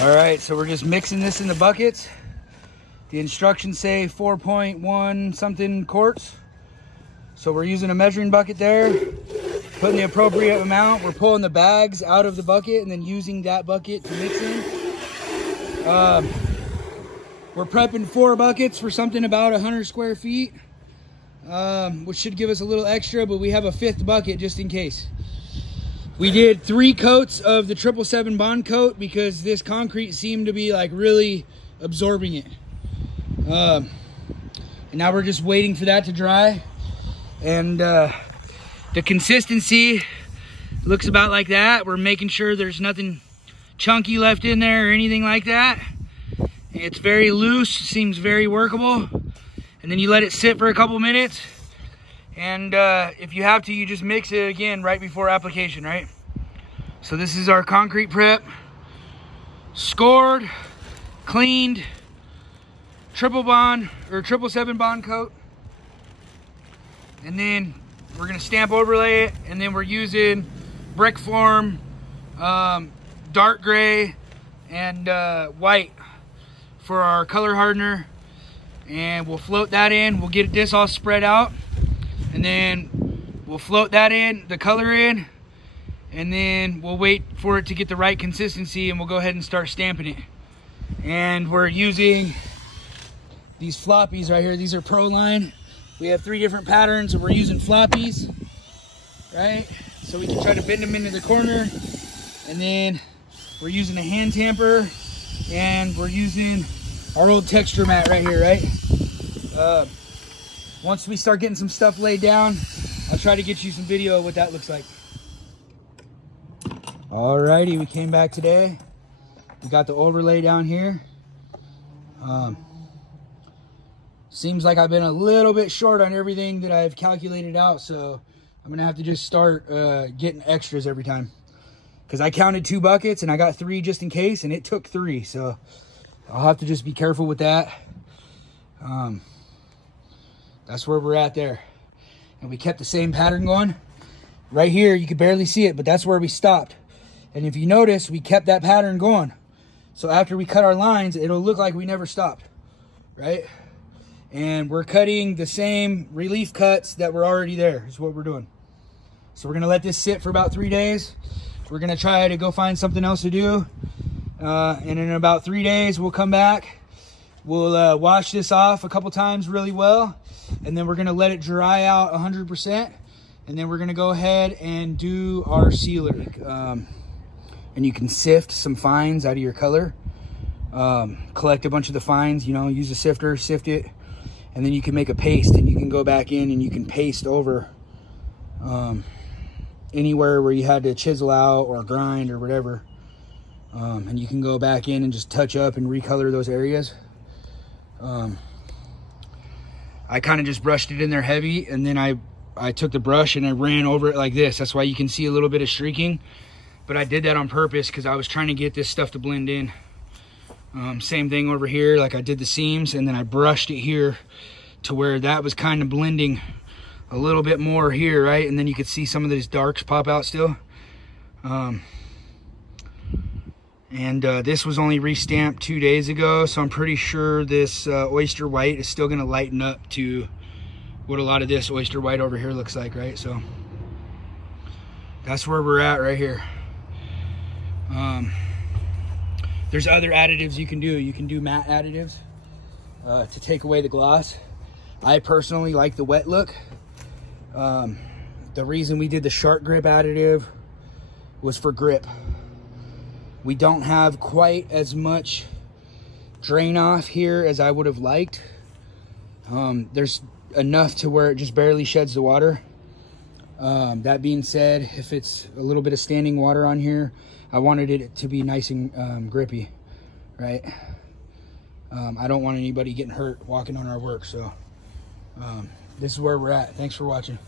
All right, so we're just mixing this in the buckets. The instructions say 4.1 something quarts. So we're using a measuring bucket there, putting the appropriate amount. We're pulling the bags out of the bucket and then using that bucket to mix in. We're prepping 4 buckets for something about 100 square feet, which should give us a little extra, but we have a 5th bucket just in case. We did 3 coats of the 777 bond coat because this concrete seemed to be like really absorbing it. And now we're just waiting for that to dry. And the consistency looks about like that. We're making sure there's nothing chunky left in there or anything like that. It's very loose, seems very workable. And then you let it sit for a couple minutes. And if you have to, you just mix it again right before application, right? So this is our concrete prep. Scored, cleaned, 777 bond coat. And then we're gonna stamp overlay it. And then we're using brick form, dark gray, and white for our color hardener. And we'll float that in. We'll get this all spread out. And then we'll float that in, the color in, and then we'll wait for it to get the right consistency and we'll go ahead and start stamping it. And we're using these floppies right here. These are Proline. We have 3 different patterns and we're using floppies, right? So we can try to bend them into the corner. And then we're using a hand tamper and we're using our old texture mat right here, right? Once we start getting some stuff laid down, I'll try to get you some video of what that looks like. Alrighty, we came back today. We got the overlay down here. Seems like I've been a little bit short on everything that I've calculated out, so I'm gonna have to just start getting extras every time. Because I counted 2 buckets and I got 3 just in case, and it took 3, so I'll have to just be careful with that. That's where we're at there. And we kept the same pattern going. Right here, you can barely see it, but that's where we stopped. And if you notice, we kept that pattern going. So after we cut our lines, it'll look like we never stopped, right? And we're cutting the same relief cuts that were already there is what we're doing. So we're gonna let this sit for about 3 days. We're gonna try to go find something else to do. And in about 3 days, we'll come back. We'll wash this off a couple times really well. And then we're gonna let it dry out 100%. And then we're gonna go ahead and do our sealer. And you can sift some fines out of your color. Collect a bunch of the fines, you know, use a sifter, sift it. And then you can make a paste and you can go back in and you can paste over anywhere where you had to chisel out or grind or whatever. And you can go back in and just touch up and recolor those areas. I kind of just brushed it in there heavy, and then I took the brush and I ran over it like this. That's why you can see a little bit of streaking, but I did that on purpose because I was trying to get this stuff to blend in. Same thing over here, like I did the seams, and then I brushed it here to where that was kind of blending a little bit more here, right? And then you could see some of these darks pop out still. This was only restamped 2 days ago, so I'm pretty sure this oyster white is still gonna lighten up to what a lot of this oyster white over here looks like, right? So that's where we're at right here. There's other additives you can do. You can do matte additives to take away the gloss. I personally like the wet look. The reason we did the Shark Grip additive was for grip. We don't have quite as much drain off here as I would have liked. There's enough to where it just barely sheds the water. That being said, if it's a little bit of standing water on here, I wanted it to be nice and grippy, right? I don't want anybody getting hurt walking on our work, so this is where we're at. Thanks for watching.